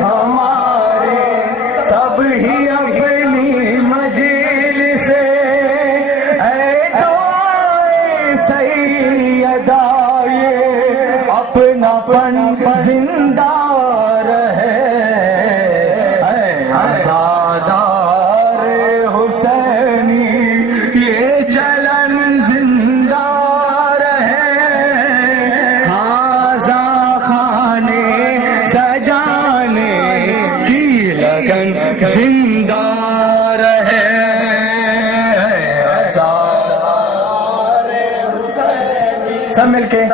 ہمارے سب ہی اپنی مجلس سے اے دعائے سیدہ یہ اپنا پن زندہ رہے اے عزادار حسینی یہ چلن زندہ رہے خازہ خانے سجانے کی لگن زندہ رہے عزادار حسینی سب مل کے